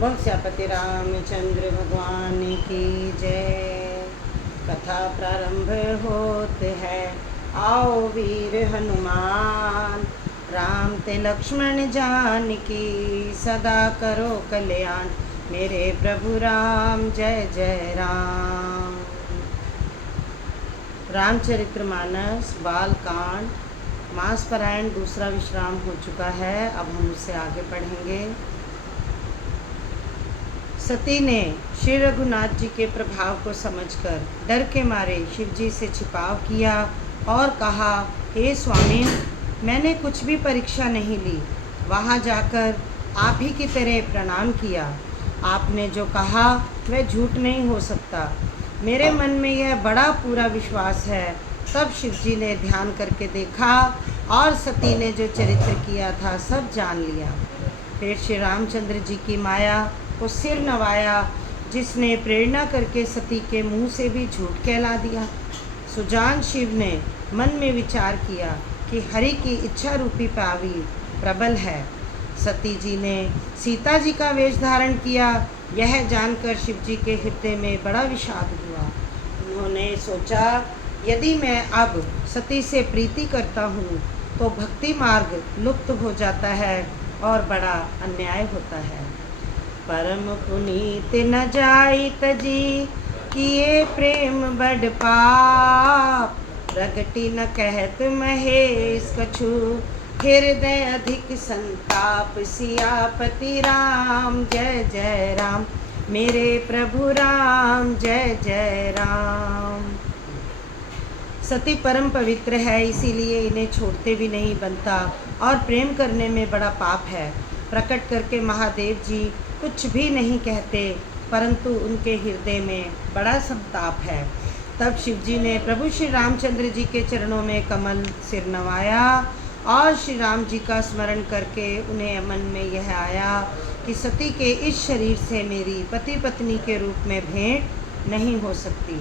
बोल श्यापति रामचंद्र भगवान की जय। कथा प्रारंभ होत है, आओ वीर हनुमान। राम ते लक्ष्मण जान की, सदा करो कल्याण। मेरे प्रभु राम जय जय राम। रामचरितमानस बालकांड मास पारायण दूसरा विश्राम हो चुका है। अब हम उससे आगे पढ़ेंगे। सती ने श्री रघुनाथ जी के प्रभाव को समझकर डर के मारे शिव जी से छिपाव किया और कहा, हे स्वामी, मैंने कुछ भी परीक्षा नहीं ली। वहाँ जाकर आप ही की तरह प्रणाम किया। आपने जो कहा वह झूठ नहीं हो सकता। मेरे मन में यह बड़ा पूरा विश्वास है। तब शिव जी ने ध्यान करके देखा और सती ने जो चरित्र किया था सब जान लिया। फिर श्री रामचंद्र जी की माया को सिर नवाया, जिसने प्रेरणा करके सती के मुंह से भी झूठ कहला दिया। सुजान शिव ने मन में विचार किया कि हरि की इच्छा रूपी पावी प्रबल है। सती जी ने सीता जी का वेश धारण किया। यह जानकर शिव जी के हृदय में बड़ा विषाद हुआ। उन्होंने सोचा, यदि मैं अब सती से प्रीति करता हूँ तो भक्ति मार्ग लुप्त हो जाता है और बड़ा अन्याय होता है। परम पुनीत न जाई तजी, किए प्रेम बड़ पाप। प्रगति न कहत महेश कछु, हृदय अधिक संताप। सियापति राम जय जय राम, मेरे प्रभु राम जय जय राम। सती परम पवित्र है, इसीलिए इन्हें छोड़ते भी नहीं बनता और प्रेम करने में बड़ा पाप है। प्रकट करके महादेव जी कुछ भी नहीं कहते, परंतु उनके हृदय में बड़ा संताप है। तब शिव जी ने प्रभु श्री रामचंद्र जी के चरणों में कमल सिर नवाया और श्री राम जी का स्मरण करके उन्हें मन में यह आया कि सती के इस शरीर से मेरी पति पत्नी के रूप में भेंट नहीं हो सकती।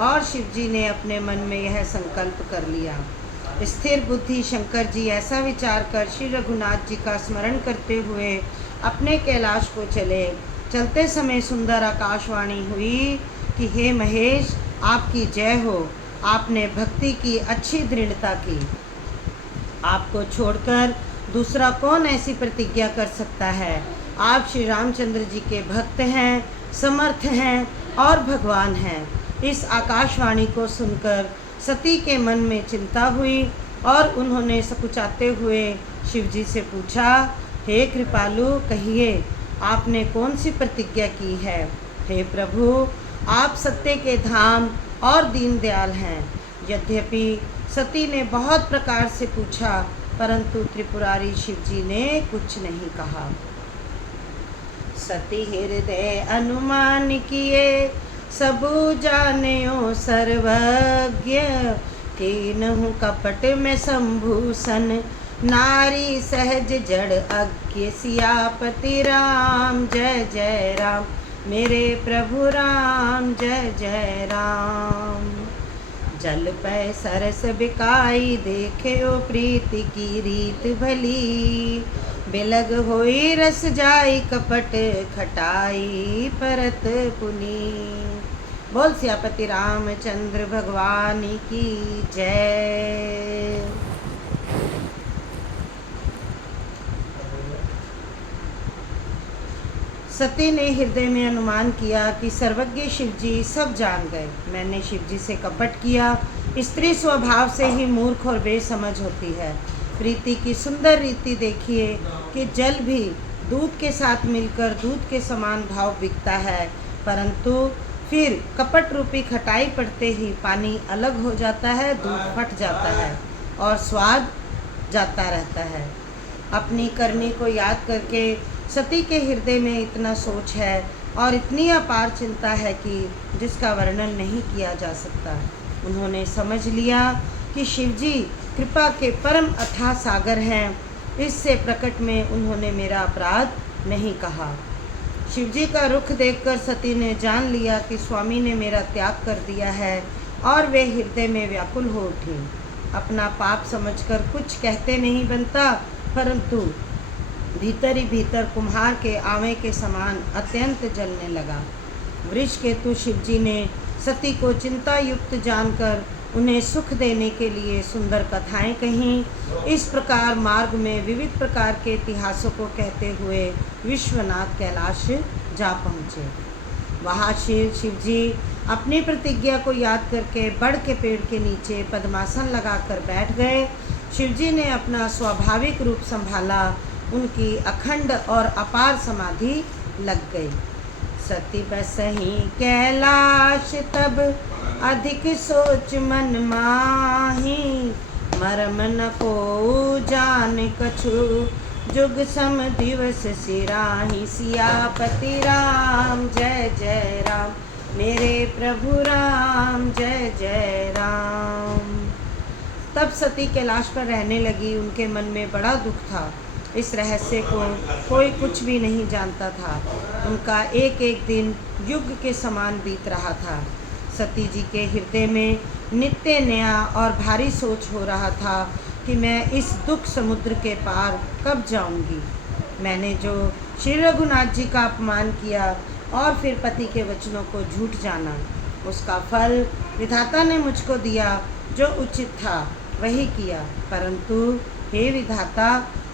और शिव जी ने अपने मन में यह संकल्प कर लिया। स्थिर बुद्धि शंकर जी ऐसा विचार कर श्री रघुनाथ जी का स्मरण करते हुए अपने कैलाश को चले। चलते समय सुंदर आकाशवाणी हुई कि हे महेश, आपकी जय हो। आपने भक्ति की अच्छी दृढ़ता की। आपको छोड़कर दूसरा कौन ऐसी प्रतिज्ञा कर सकता है। आप श्री रामचंद्र जी के भक्त हैं, समर्थ हैं और भगवान हैं। इस आकाशवाणी को सुनकर सती के मन में चिंता हुई और उन्होंने सकुचाते हुए शिव जी से पूछा, हे कृपालु, कहिए आपने कौन सी प्रतिज्ञा की है। हे प्रभु, आप सत्य के धाम और दीन दयाल हैं। यद्यपि सती ने बहुत प्रकार से पूछा, परंतु त्रिपुरारी शिव जी ने कुछ नहीं कहा। सती हृदय अनुमान किए, सबु जान्यो सर्वज्ञ। कीनहु कपट में संभूषण, नारी सहज जड़ अज्ञ। सियापति राम जय जय राम, मेरे प्रभु राम जय जय राम। जल पै सरस बिकाई, देखे ओ प्रीति की रीत भली। बिलग होई रस जाई, कपट खटाई परत पुनी। बोल सियापति रामचंद्र भगवान की जय। सती ने हृदय में अनुमान किया कि सर्वज्ञ शिव जी सब जान गए। मैंने शिव जी से कपट किया। स्त्री स्वभाव से ही मूर्ख और बेसमझ होती है। प्रीति की सुंदर रीति देखिए कि जल भी दूध के साथ मिलकर दूध के समान भाव बिकता है, परंतु फिर कपट रूपी खटाई पड़ते ही पानी अलग हो जाता है, दूध फट जाता है और स्वाद जाता रहता है। अपनी करनी को याद करके सती के हृदय में इतना सोच है और इतनी अपार चिंता है कि जिसका वर्णन नहीं किया जा सकता। उन्होंने समझ लिया कि शिवजी कृपा के परम अथाह सागर हैं। इससे प्रकट में उन्होंने मेरा अपराध नहीं कहा। शिवजी का रुख देखकर सती ने जान लिया कि स्वामी ने मेरा त्याग कर दिया है और वे हृदय में व्याकुल हो उठी। अपना पाप समझकर कुछ कहते नहीं बनता, परंतु भीतर ही भीतर कुम्हार के आवे के समान अत्यंत जलने लगा। वृषकेतु शिवजी ने सती को चिंता युक्त जानकर उन्हें सुख देने के लिए सुंदर कथाएं कहीं। इस प्रकार मार्ग में विविध प्रकार के इतिहासों को कहते हुए विश्वनाथ कैलाश जा पहुँचे। वहाँ शिवजी अपनी प्रतिज्ञा को याद करके बड़ के पेड़ के नीचे पद्मासन लगाकर बैठ गए। शिवजी ने अपना स्वाभाविक रूप संभाला, उनकी अखंड और अपार समाधि लग गई। सती बसही कैलाश तब अधिक सोच मन माही, मरम न को जान कछु जुग सम दिवस सिराही। सियापति राम जय जय राम, मेरे प्रभु राम जय जय राम। तब सती कैलाश पर रहने लगी। उनके मन में बड़ा दुख था। इस रहस्य को कोई कुछ भी नहीं जानता था। उनका एक एक दिन युग के समान बीत रहा था। सती जी के हृदय में नित्य नया और भारी सोच हो रहा था कि मैं इस दुख समुद्र के पार कब जाऊंगी। मैंने जो श्री रघुनाथ जी का अपमान किया और फिर पति के वचनों को झूठ जाना, उसका फल विधाता ने मुझको दिया। जो उचित था वही किया, परंतु हे विधाता,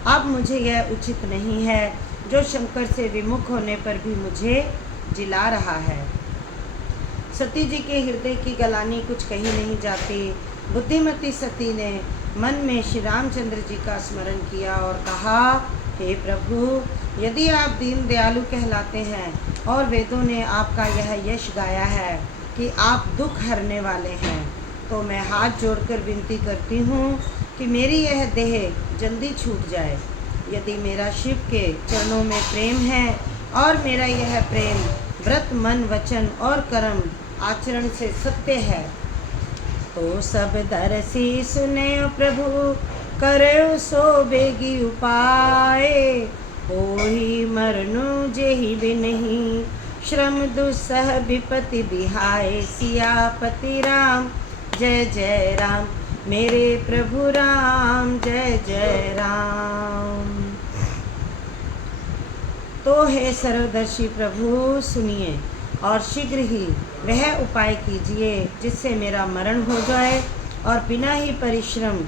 अब मुझे यह उचित नहीं है जो शंकर से विमुख होने पर भी मुझे जिला रहा है। सती जी के हृदय की गलानी कुछ कही नहीं जाती। बुद्धिमती सती ने मन में श्री रामचंद्र जी का स्मरण किया और कहा, हे प्रभु, यदि आप दीन दयालु कहलाते हैं और वेदों ने आपका यह यश गाया है कि आप दुख हरने वाले हैं, तो मैं हाथ जोड़कर विनती करती हूँ कि मेरी यह देह जल्दी छूट जाए। यदि मेरा शिव के चरणों में प्रेम है और मेरा यह प्रेम व्रत मन वचन और कर्म आचरण से सत्य है, तो सब दरसी सुने प्रभु, करो सो बेगी उपाय। होई मरनु जेहि बिनहि, श्रम दुस्सह विपति बिहाय। सियापति राम जय जय राम, मेरे प्रभु राम जय जय राम। तो हे सर्वदर्शी प्रभु, सुनिए और शीघ्र ही वह उपाय कीजिए जिससे मेरा मरण हो जाए और बिना ही परिश्रम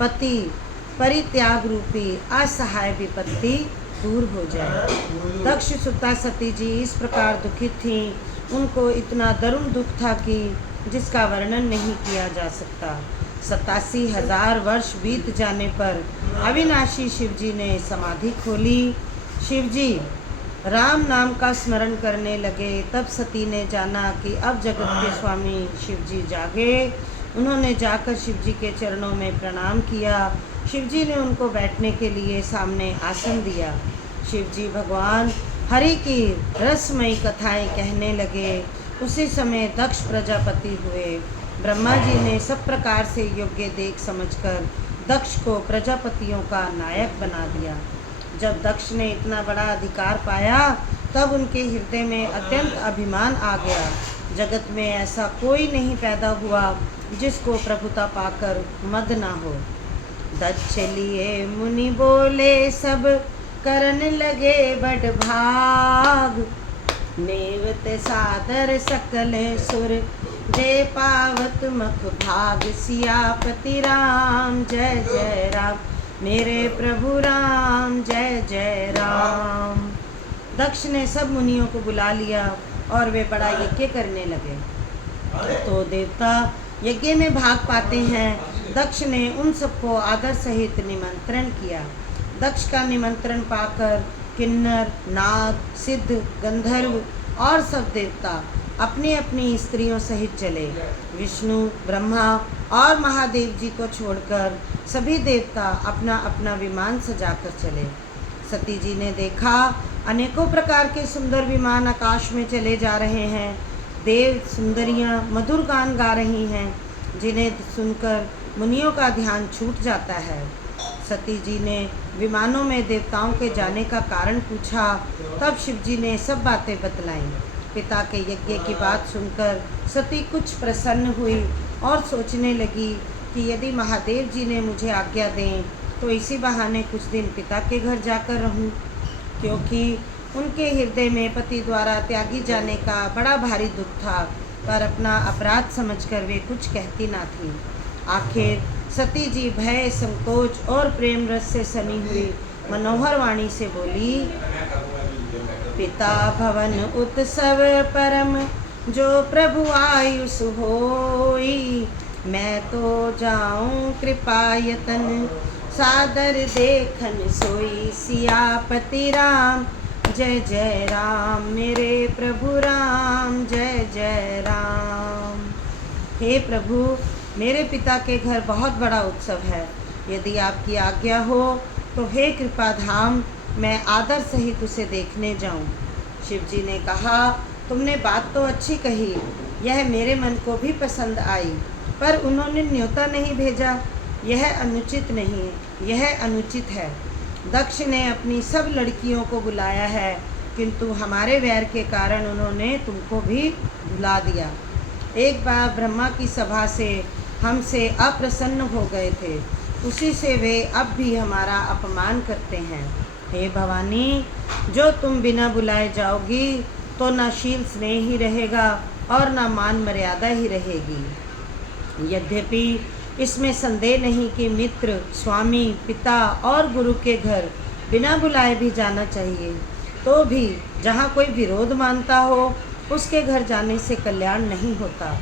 पति परित्याग रूपी असहाय विपत्ति दूर हो जाए। दक्ष सुता सती जी इस प्रकार दुखित थीं। उनको इतना दारुण दुख था कि जिसका वर्णन नहीं किया जा सकता। 87,000 वर्ष बीत जाने पर अविनाशी शिवजी ने समाधि खोली। शिवजी राम नाम का स्मरण करने लगे। तब सती ने जाना कि अब जगत के स्वामी शिवजी जागे। उन्होंने जाकर शिवजी के चरणों में प्रणाम किया। शिवजी ने उनको बैठने के लिए सामने आसन दिया। शिवजी भगवान हरि की रसमयी कथाएं कहने लगे। उसी समय दक्ष प्रजापति हुए। ब्रह्मा जी ने सब प्रकार से योग्य देख समझकर दक्ष को प्रजापतियों का नायक बना दिया। जब दक्ष ने इतना बड़ा अधिकार पाया, तब उनके हृदय में अत्यंत अभिमान आ गया। जगत में ऐसा कोई नहीं पैदा हुआ जिसको प्रभुता पाकर मद ना हो। दक्ष लिए मुनि बोले सब, करन लगे बड़ भाग। नेवत सादर सकल सुर, जय पावत मख भाग। सियापति राम जय जय राम, मेरे प्रभु राम जय जय राम। दक्ष ने सब मुनियों को बुला लिया और वे बड़ा यज्ञ करने लगे। तो देवता यज्ञ में भाग पाते हैं। दक्ष ने उन सबको आदर सहित निमंत्रण किया। दक्ष का निमंत्रण पाकर किन्नर, नाग, सिद्ध, गंधर्व और सब देवता अपनी अपनी स्त्रियों सहित चले। विष्णु, ब्रह्मा और महादेव जी को छोड़कर सभी देवता अपना अपना विमान सजाकर चले। सती जी ने देखा अनेकों प्रकार के सुंदर विमान आकाश में चले जा रहे हैं। देव सुंदरियां मधुर गान गा रही हैं, जिन्हें सुनकर मुनियों का ध्यान छूट जाता है। सती जी ने विमानों में देवताओं के जाने का कारण पूछा। तब शिव जी ने सब बातें बतलाईं। पिता के यज्ञ की बात सुनकर सती कुछ प्रसन्न हुई और सोचने लगी कि यदि महादेव जी ने मुझे आज्ञा दें तो इसी बहाने कुछ दिन पिता के घर जाकर रहूं, क्योंकि उनके हृदय में पति द्वारा त्यागी जाने का बड़ा भारी दुख था, पर अपना अपराध समझकर वे कुछ कहती ना थी। आखिर सती जी भय, संकोच और प्रेम रस से सनी हुई मनोहर वाणी से बोली, पिता भवन उत्सव परम जो प्रभु आयुष होई, मैं तो जाऊं कृपायतन सादर देखन सोई, सियापति राम जय जय राम, मेरे प्रभु राम जय जय राम। हे प्रभु, मेरे पिता के घर बहुत बड़ा उत्सव है, यदि आपकी आज्ञा हो तो हे कृपा धाम, मैं आदर सहित उसे देखने जाऊं। शिवजी ने कहा, तुमने बात तो अच्छी कही, यह मेरे मन को भी पसंद आई, पर उन्होंने न्योता नहीं भेजा, यह अनुचित नहीं, यह अनुचित है। दक्ष ने अपनी सब लड़कियों को बुलाया है, किंतु हमारे वैर के कारण उन्होंने तुमको भी बुला दिया। एक बार ब्रह्मा की सभा से हमसे अप्रसन्न हो गए थे, उसी से वे अब भी हमारा अपमान करते हैं। हे भवानी, जो तुम बिना बुलाए जाओगी तो न शील स्नेह ही रहेगा और न मान मर्यादा ही रहेगी। यद्यपि इसमें संदेह नहीं कि मित्र, स्वामी, पिता और गुरु के घर बिना बुलाए भी जाना चाहिए, तो भी जहाँ कोई विरोध मानता हो उसके घर जाने से कल्याण नहीं होता।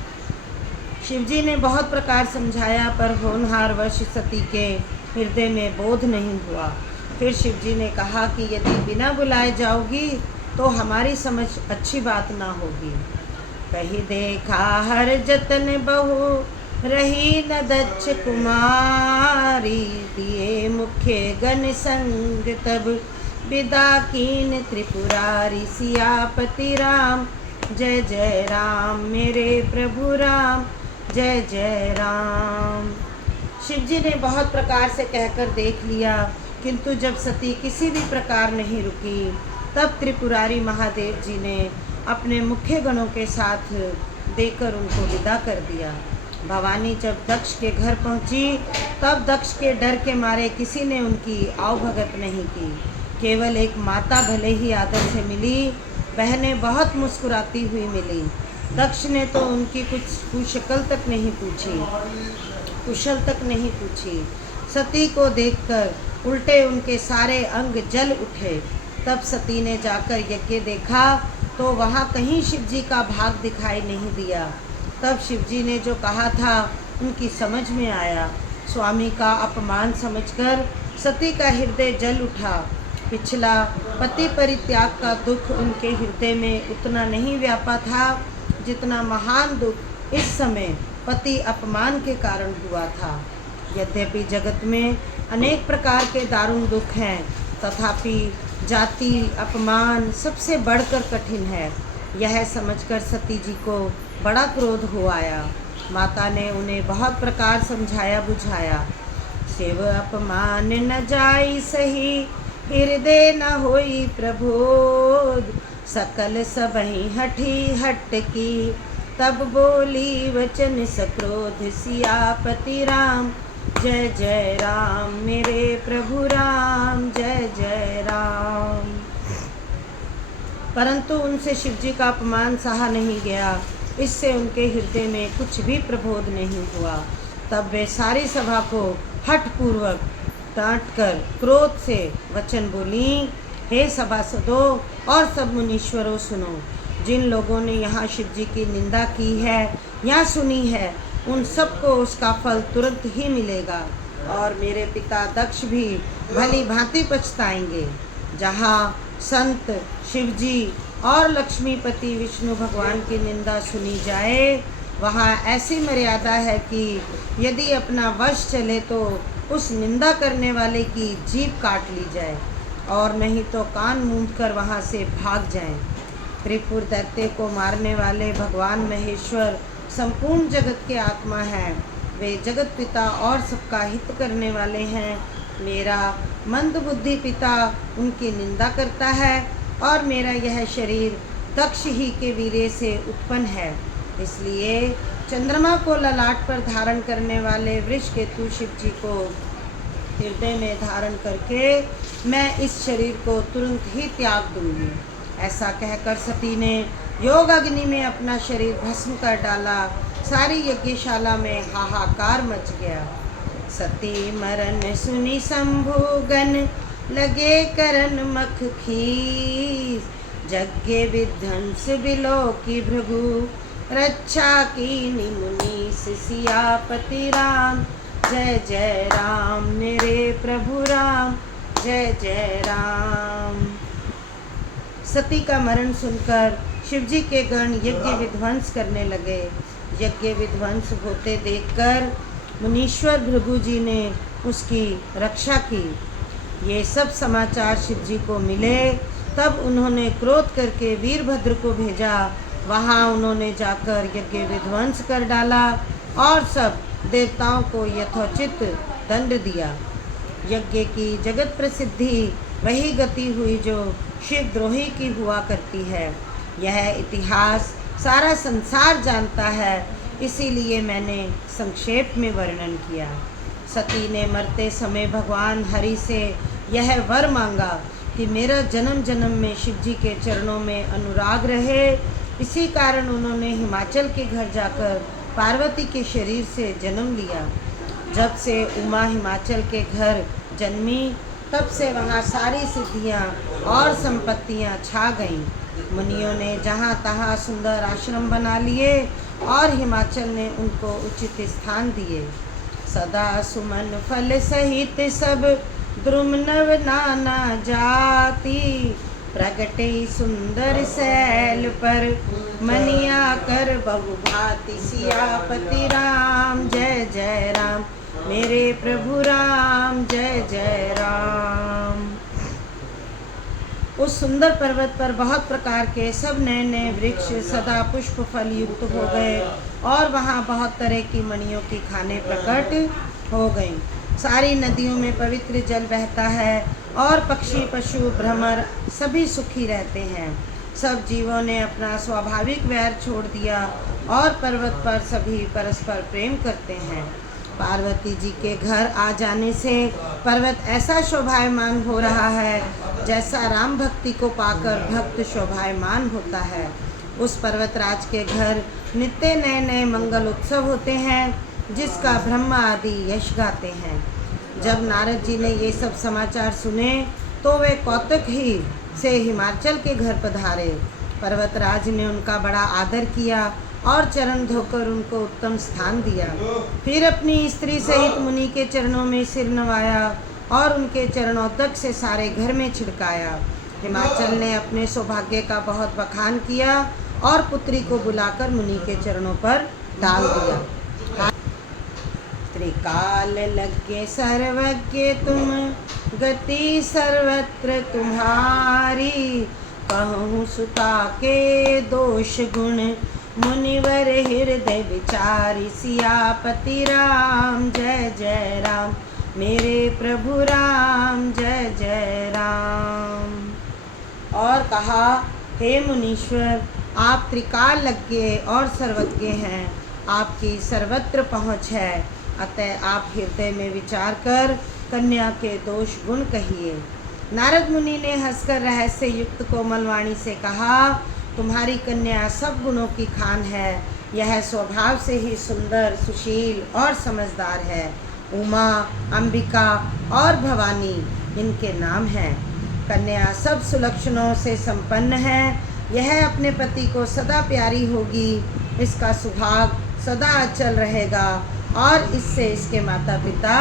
शिवजी ने बहुत प्रकार समझाया, पर होनहार वश सती के हृदय में बोध नहीं हुआ। फिर शिवजी ने कहा कि यदि बिना बुलाए जाओगी तो हमारी समझ अच्छी बात ना होगी। कही देखा हर जतन बहु रही न दक्ष कुमारी, दिए मुख्य गण संग तब विदा कीन त्रिपुरारी, सियापति राम जय जय राम, मेरे प्रभु राम जय जय राम। शिवजी ने बहुत प्रकार से कहकर देख लिया, किंतु जब सती किसी भी प्रकार नहीं रुकी, तब त्रिपुरारी महादेव जी ने अपने मुख्य गणों के साथ देकर उनको विदा कर दिया। भवानी जब दक्ष के घर पहुंची, तब दक्ष के डर के मारे किसी ने उनकी आवभगत नहीं की। केवल एक माता भले ही आदर से मिली, बहनें बहुत मुस्कुराती हुई मिली। दक्ष ने तो उनकी कुशल तक नहीं पूछी। सती को देखकर उल्टे उनके सारे अंग जल उठे। तब सती ने जाकर यज्ञ देखा तो वहाँ कहीं शिवजी का भाग दिखाई नहीं दिया। तब शिवजी ने जो कहा था उनकी समझ में आया। स्वामी का अपमान समझकर सती का हृदय जल उठा। पिछला पति परित्याग का दुख उनके हृदय में उतना नहीं व्यापा था जितना महान दुख इस समय पति अपमान के कारण हुआ था। यद्यपि जगत में अनेक प्रकार के दारुण दुख हैं, तथापि जाति अपमान सबसे बढ़कर कठिन है। यह समझकर सती जी को बड़ा क्रोध हो आया। माता ने उन्हें बहुत प्रकार समझाया बुझाया। शिव अपमान न जाई सही, हृदय न होई प्रबोध, सकल सबहि हठी हट की, तब बोली वचन सक्रोध, सियापति राम जय जय राम, मेरे प्रभु राम जय जय राम। परंतु उनसे शिवजी का अपमान सहा नहीं गया। इससे उनके हृदय में कुछ भी प्रबोध नहीं हुआ। तब वे सारी सभा को हठपूर्वक डांटकर क्रोध से वचन बोली, हे सभासदों और सब मुनीश्वरों सुनो, जिन लोगों ने यहाँ शिवजी की निंदा की है या सुनी है, उन सबको उसका फल तुरंत ही मिलेगा और मेरे पिता दक्ष भी भली भांति पछताएंगे। जहाँ संत शिवजी और लक्ष्मीपति विष्णु भगवान की निंदा सुनी जाए, वहाँ ऐसी मर्यादा है कि यदि अपना वश चले तो उस निंदा करने वाले की जीभ काट ली जाए और नहीं तो कान मूंदकर वहाँ से भाग जाएं। त्रिपुर दैत्य को मारने वाले भगवान महेश्वर संपूर्ण जगत के आत्मा हैं। वे जगत पिता और सबका हित करने वाले हैं। मेरा मंद बुद्धि पिता उनकी निंदा करता है और मेरा यह शरीर दक्ष ही के वीर्य से उत्पन्न है। इसलिए चंद्रमा को ललाट पर धारण करने वाले वृषकेतु शिव जी को हृदय में धारण करके मैं इस शरीर को तुरंत ही त्याग दूंगी। ऐसा कहकर सती ने योग अग्नि में अपना शरीर भस्म कर डाला। सारी यज्ञशाला में हाहाकार मच गया। सती मरण सुनी शंभु गण लगे करन मख खीस। यज्ञ विध्वंस बिलो की भृगु रक्षा की मुनि सियापति राम। जय जय राम मेरे प्रभु राम, जय जय राम। सती का मरण सुनकर शिवजी के गण यज्ञ विध्वंस करने लगे। यज्ञ विध्वंस होते देखकर मुनीश्वर भृगु जी ने उसकी रक्षा की। ये सब समाचार शिवजी को मिले, तब उन्होंने क्रोध करके वीरभद्र को भेजा। वहाँ उन्होंने जाकर यज्ञ विध्वंस कर डाला और सब देवताओं को यथोचित दंड दिया। यज्ञ की जगत प्रसिद्धि वही गति हुई जो शिवद्रोही की हुआ करती है। यह इतिहास सारा संसार जानता है, इसीलिए मैंने संक्षेप में वर्णन किया। सती ने मरते समय भगवान हरि से यह वर मांगा कि मेरा जन्म जन्म में शिवजी के चरणों में अनुराग रहे। इसी कारण उन्होंने हिमाचल के घर जाकर पार्वती के शरीर से जन्म लिया। जब से उमा हिमाचल के घर जन्मी, तब से वहाँ सारी सिद्धियाँ और संपत्तियाँ छा गईं। मुनियों ने जहाँ तहाँ सुंदर आश्रम बना लिए और हिमाचल ने उनको उचित स्थान दिए। सदा सुमन फल सहित सब द्रुम नव नाना जाति। प्रगटे सुंदर सैल पर मनिया कर बहुभांति। सियापति राम जय जय राम मेरे प्रभु राम, जय जय राम। उस सुंदर पर्वत पर बहुत प्रकार के सब नए नए वृक्ष सदा पुष्प फल युक्त हो गए और वहाँ बहुत तरह की मणियों की खानें प्रकट हो गईं। सारी नदियों में पवित्र जल बहता है और पक्षी पशु भ्रमर सभी सुखी रहते हैं। सब जीवों ने अपना स्वाभाविक वैर छोड़ दिया और पर्वत पर सभी परस्पर प्रेम करते हैं। पार्वती जी के घर आ जाने से पर्वत ऐसा शोभायमान हो रहा है जैसा राम भक्ति को पाकर भक्त शोभायमान होता है। उस पर्वतराज के घर नित्य नए नए मंगल उत्सव होते हैं, जिसका ब्रह्मा आदि यश गाते हैं। जब नारद जी ने ये सब समाचार सुने तो वे कौतुक ही से हिमाचल के घर पधारे। पर्वतराज ने उनका बड़ा आदर किया और चरण धोकर उनको उत्तम स्थान दिया। फिर अपनी स्त्री सहित मुनि के चरणों में सिर नवाया और उनके चरणोदक से सारे घर में छिड़काया। हिमाचल ने अपने सौभाग्य का बहुत बखान किया और पुत्री को बुलाकर मुनि के चरणों पर डाल दिया। त्रिकाल लगे सर्वज्ञ तुम, गति सर्वत्र तुम्हारी। कहूँ सुता के दोष गुण, मुनिवर हृदय विचारी। सियापति राम जय जय राम मेरे प्रभु राम, जय जय राम। और कहा, हे मुनीश्वर, आप त्रिकाल लज्ञ और सर्वज्ञ हैं, आपकी सर्वत्र पहुँच है, अतः आप हृदय में विचार कर कन्या के दोष गुण कहिए। नारद मुनि ने हंसकर रहस्य युक्त कोमल वाणी से कहा, तुम्हारी कन्या सब गुणों की खान है। यह स्वभाव से ही सुंदर, सुशील और समझदार है। उमा, अंबिका और भवानी इनके नाम हैं। कन्या सब सुलक्षणों से संपन्न है। यह अपने पति को सदा प्यारी होगी, इसका सुभाग सदा अचल रहेगा और इससे इसके माता पिता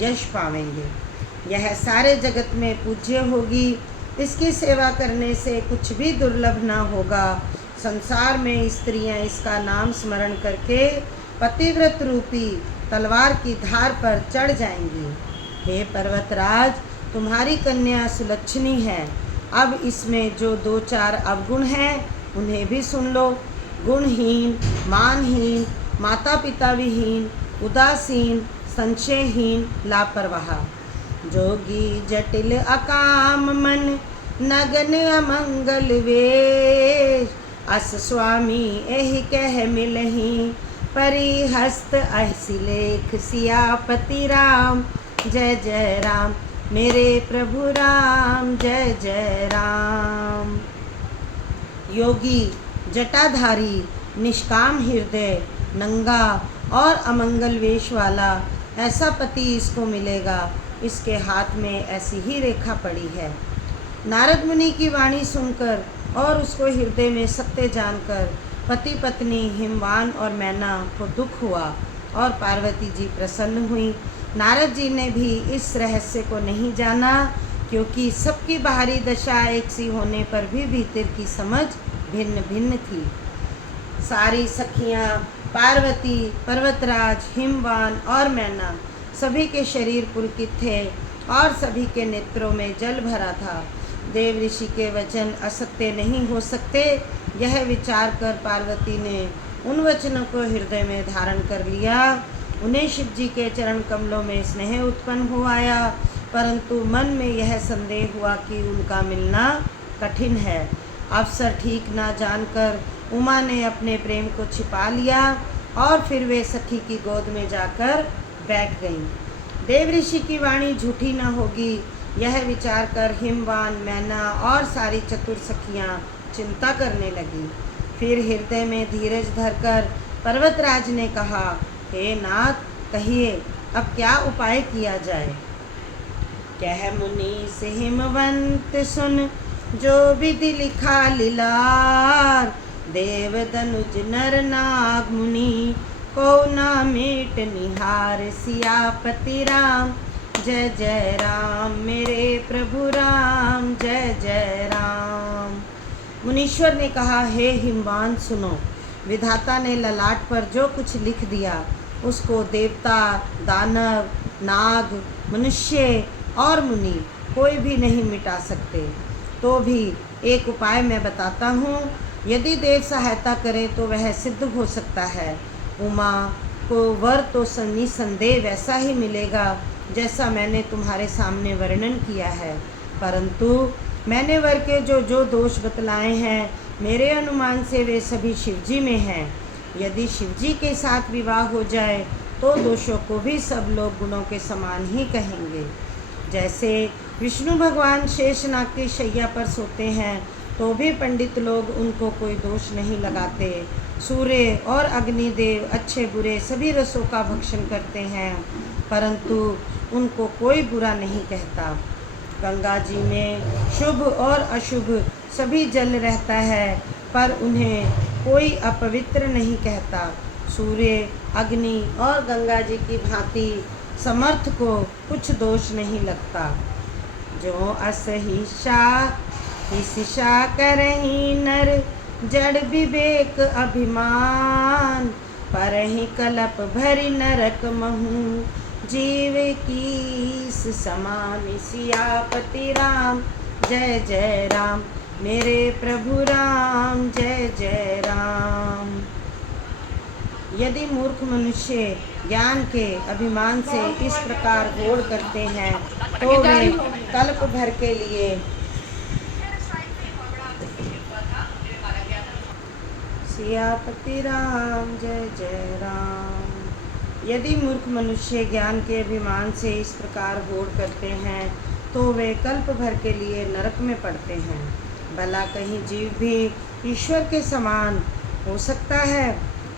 यश पावेंगे। यह सारे जगत में पूज्य होगी, इसकी सेवा करने से कुछ भी दुर्लभ न होगा। संसार में स्त्रियां इसका नाम स्मरण करके पतिव्रत रूपी तलवार की धार पर चढ़ जाएंगी। हे पर्वतराज, तुम्हारी कन्या सुलक्षणी है। अब इसमें जो दो चार अवगुण हैं उन्हें भी सुन लो। गुणहीन, मानहीन, माता पिता विहीन, उदासीन, संशयहीन, लापरवाह, जोगी जटिल अकाम मन, नगन अमंगल वेश। अस स्वामी एहि कह मिलही, परिहस्त अहिसि लेख। सियापति राम जय जय राम मेरे प्रभु राम, जय जय राम। योगी जटाधारी, निष्काम हृदय, नंगा और अमंगल वेश वाला ऐसा पति इसको मिलेगा। इसके हाथ में ऐसी ही रेखा पड़ी है। नारद मुनि की वाणी सुनकर और उसको हृदय में सत्य जानकर पति पत्नी हिमवान और मैना को दुख हुआ और पार्वती जी प्रसन्न हुई। नारद जी ने भी इस रहस्य को नहीं जाना, क्योंकि सबकी बाहरी दशा एक सी होने पर भी भीतर की समझ भिन्न भिन्न थी। सारी सखियाँ पार्वती, पर्वतराज, हिमवान और मैना सभी के शरीर पुलकित थे और सभी के नेत्रों में जल भरा था। देव ऋषि के वचन असत्य नहीं हो सकते, यह विचार कर पार्वती ने उन वचनों को हृदय में धारण कर लिया। उन्हें शिव जी के चरण कमलों में स्नेह उत्पन्न हो आया, परंतु मन में यह संदेह हुआ कि उनका मिलना कठिन है। अवसर ठीक ना जानकर उमा ने अपने प्रेम को छिपा लिया और फिर वे सखी की गोद में जाकर बैठ गईं। देव ऋषि की वाणी झूठी न होगी, यह विचार कर हिमवान, मैना और सारी चतुर सखियाँ चिंता करने लगी। फिर हृदय में धीरज धरकर पर्वतराज ने कहा, हे नाथ, कहिए अब क्या उपाय किया जाए। कह मुनि से हिमवंत सुन, जो विधि लिखा लीलार, देव दनुज नर नाग मुनि को ना मेट निहार। सियापति राम, जय जय राम मेरे प्रभु राम, जय जय राम। मुनीश्वर ने कहा, हे हिमवान सुनो, विधाता ने ललाट पर जो कुछ लिख दिया उसको देवता, दानव, नाग, मनुष्य और मुनि कोई भी नहीं मिटा सकते। तो भी एक उपाय मैं बताता हूँ, यदि देव सहायता करे तो वह सिद्ध हो सकता है। उमा को वर तो निसंदेह वैसा ही मिलेगा जैसा मैंने तुम्हारे सामने वर्णन किया है, परंतु मैंने वर के जो जो दोष बतलाए हैं, मेरे अनुमान से वे सभी शिवजी में हैं। यदि शिवजी के साथ विवाह हो जाए तो दोषों को भी सब लोग गुणों के समान ही कहेंगे। जैसे विष्णु भगवान शेषनाग की शैया पर सोते हैं तो भी पंडित लोग उनको कोई दोष नहीं लगाते। सूर्य और अग्निदेव अच्छे बुरे सभी रसों का भक्षण करते हैं, परंतु उनको कोई बुरा नहीं कहता। गंगा जी में शुभ और अशुभ सभी जल रहता है, पर उन्हें कोई अपवित्र नहीं कहता। सूर्य, अग्नि और गंगा जी की भांति समर्थ को कुछ दोष नहीं लगता। जो असहिष्ठा हिस्सा करही नर, जड़ विवेक अभिमान, परहि कलप भरि नरक महु, जीव कीस समान। सियापति राम, जय जय राम मेरे प्रभु राम, जय जय राम। यदि मूर्ख मनुष्य ज्ञान के अभिमान से इस प्रकार होड़ करते हैं तो वे कल्प भर के लिए सियापति राम, जय जय राम। यदि मूर्ख मनुष्य ज्ञान के अभिमान से इस प्रकार होड़ करते हैं तो वे कल्प भर के लिए नरक में पड़ते हैं। भला कहीं जीव भी ईश्वर के समान हो सकता है।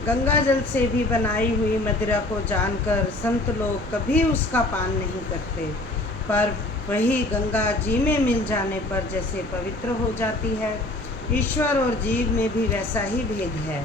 गंगा जल से भी बनाई हुई मदिरा को जानकर संत लोग कभी उसका पान नहीं करते, पर वही गंगा जी में मिल जाने पर जैसे पवित्र हो जाती है। ईश्वर और जीव में भी वैसा ही भेद है।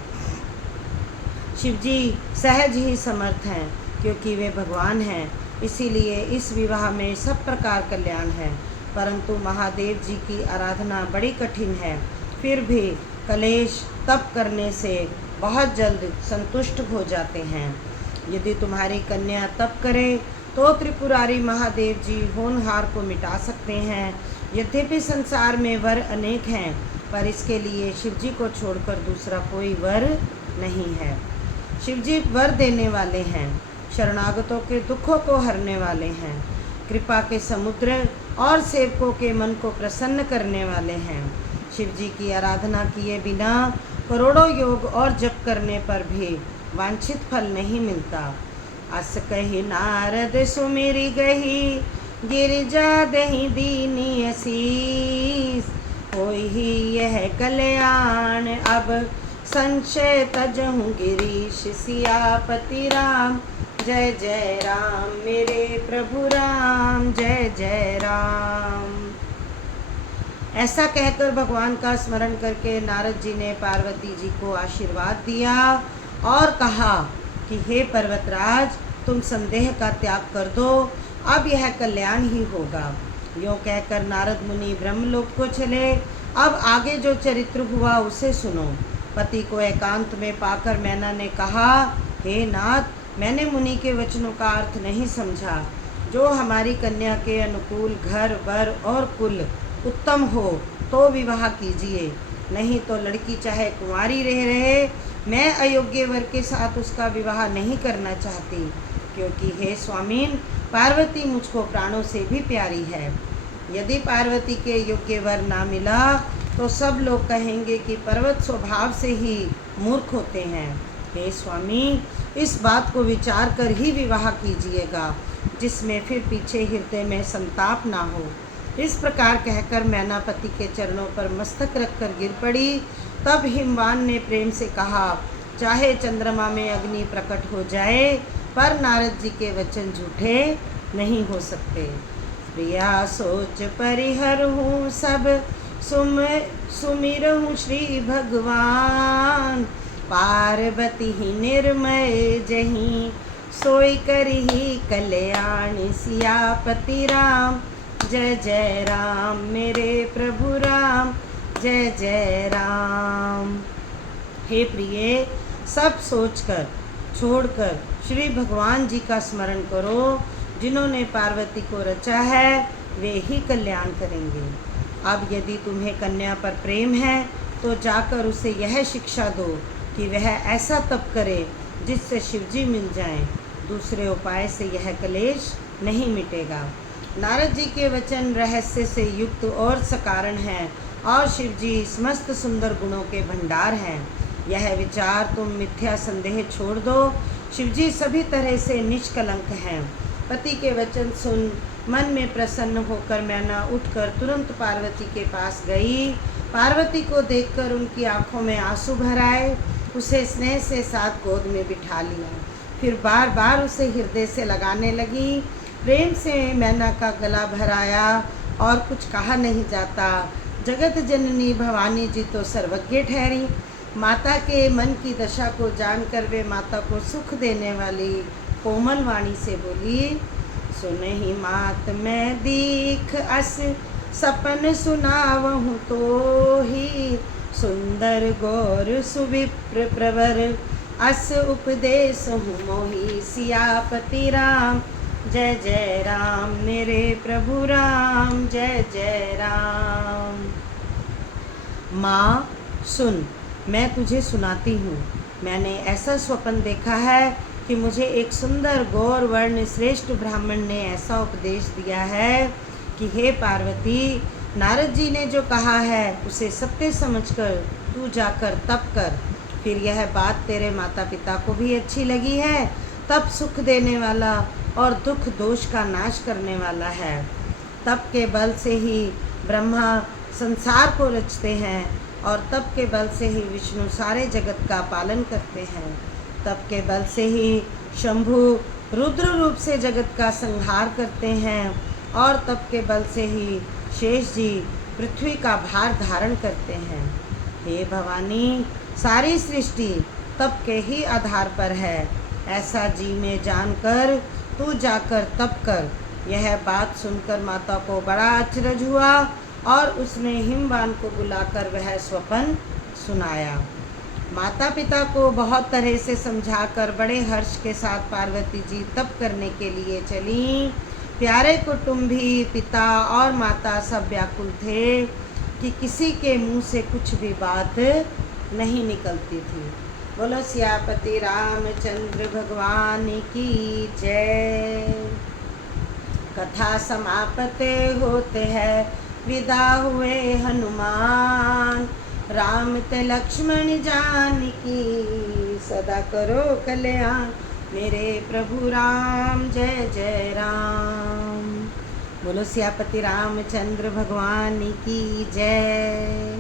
शिवजी सहज ही समर्थ हैं, क्योंकि वे भगवान हैं, इसीलिए इस विवाह में सब प्रकार कल्याण है। परंतु महादेव जी की आराधना बड़ी कठिन है, फिर भी कलेश तप करने से बहुत जल्द संतुष्ट हो जाते हैं। यदि तुम्हारी कन्या तप करे तो त्रिपुरारी महादेव जी होनहार को मिटा सकते हैं। यद्यपि संसार में वर अनेक हैं, पर इसके लिए शिवजी को छोड़कर दूसरा कोई वर नहीं है। शिवजी वर देने वाले हैं, शरणागतों के दुखों को हरने वाले हैं, कृपा के समुद्र और सेवकों के मन को प्रसन्न करने वाले हैं। शिवजी की आराधना किए बिना करोड़ों योग और जप करने पर भी वांछित फल नहीं मिलता। अस कही नारद सुमिरी गही, गिरजा दही दीनी असीस। होई ही यह कल्याण अब, संशय तजहु गिरीश। सियापति राम जय जय राम, मेरे प्रभु राम जय जय राम। ऐसा कहकर भगवान का स्मरण करके नारद जी ने पार्वती जी को आशीर्वाद दिया और कहा कि हे पर्वतराज, तुम संदेह का त्याग कर दो, अब यह कल्याण ही होगा। यूँ कहकर नारद मुनि ब्रह्मलोक को चले। अब आगे जो चरित्र हुआ उसे सुनो। पति को एकांत में पाकर मैना ने कहा, हे नाथ, मैंने मुनि के वचनों का अर्थ नहीं समझा। जो हमारी कन्या के अनुकूल घर वर और कुल उत्तम हो तो विवाह कीजिए, नहीं तो लड़की चाहे कुंवारी रहे, मैं अयोग्य वर के साथ उसका विवाह नहीं करना चाहती, क्योंकि हे स्वामीन, पार्वती मुझको प्राणों से भी प्यारी है। यदि पार्वती के योग्य वर ना मिला तो सब लोग कहेंगे कि पर्वत स्वभाव से ही मूर्ख होते हैं। हे स्वामी, इस बात को विचार कर ही विवाह कीजिएगा, जिसमें फिर पीछे हृदय में संताप ना हो। इस प्रकार कहकर मैना पति के चरणों पर मस्तक रखकर गिर पड़ी। तब हिमवान ने प्रेम से कहा, चाहे चंद्रमा में अग्नि प्रकट हो जाए, पर नारद जी के वचन झूठे नहीं हो सकते। प्रिया सोच परिहर हूँ सब, सुमिर हूँ श्री भगवान। पार्वती ही निर्मय जही, सोई करही कल्याण। सियापति राम जय जय राम, मेरे प्रभु राम जय जय राम। हे प्रिय, सब सोचकर छोड़कर श्री भगवान जी का स्मरण करो। जिन्होंने पार्वती को रचा है वे ही कल्याण करेंगे। अब यदि तुम्हें कन्या पर प्रेम है तो जाकर उसे यह शिक्षा दो कि वह ऐसा तप करे जिससे शिवजी मिल जाएं। दूसरे उपाय से यह क्लेश नहीं मिटेगा। नारद जी के वचन रहस्य से युक्त और सकारण हैं और शिवजी समस्त सुंदर गुणों के भंडार हैं। यह विचार तुम मिथ्या संदेह छोड़ दो। शिवजी सभी तरह से निष्कलंक हैं। पति के वचन सुन मन में प्रसन्न होकर मैना उठकर तुरंत पार्वती के पास गई। पार्वती को देखकर उनकी आंखों में आंसू भर आए। उसे स्नेह से साथ गोद में बिठा लिया, फिर बार बार उसे हृदय से लगाने लगी। प्रेम से मैना का गला भराया और कुछ कहा नहीं जाता। जगत जननी भवानी जी तो सर्वज्ञ ठहरी। माता के मन की दशा को जानकर वे माता को सुख देने वाली कोमल वाणी से बोली, सुनहि मात मैं दीख अस, सपन सुनावहु तो ही। सुंदर गौर सुविप्र प्रवर, अस उपदेश हूँ मोही। सियापति राम जय जय राम, मेरे प्रभु राम जय जय राम। माँ सुन, मैं तुझे सुनाती हूँ। मैंने ऐसा स्वप्न देखा है कि मुझे एक सुंदर गौर वर्ण श्रेष्ठ ब्राह्मण ने ऐसा उपदेश दिया है कि हे पार्वती, नारद जी ने जो कहा है उसे सत्य समझकर तू जाकर तप कर। फिर यह बात तेरे माता पिता को भी अच्छी लगी है। तप सुख देने वाला और दुख दोष का नाश करने वाला है। तप के बल से ही ब्रह्मा संसार को रचते हैं और तप के बल से ही विष्णु सारे जगत का पालन करते हैं। तप के बल से ही शंभु रुद्र रूप से जगत का संहार करते हैं और तप के बल से ही शेष जी पृथ्वी का भार धारण करते हैं। हे भवानी, सारी सृष्टि तप के ही आधार पर है। ऐसा जी में जानकर तू जाकर तप कर। यह बात सुनकर माता को बड़ा अचरज हुआ और उसने हिमवान को बुलाकर वह स्वप्न सुनाया। माता पिता को बहुत तरह से समझाकर बड़े हर्ष के साथ पार्वती जी तप करने के लिए चलीं। प्यारे कुटुंबी पिता और माता सब व्याकुल थे कि किसी के मुंह से कुछ भी बात नहीं निकलती थी। बोलो सियापति रामचंद्र भगवान की जय। कथा समाप्त होते हैं, विदा हुए हनुमान। राम ते लक्ष्मण जानकी, सदा करो कल्याण। मेरे प्रभु राम जय जय राम। बोलो सियापति रामचंद्र भगवान की जय।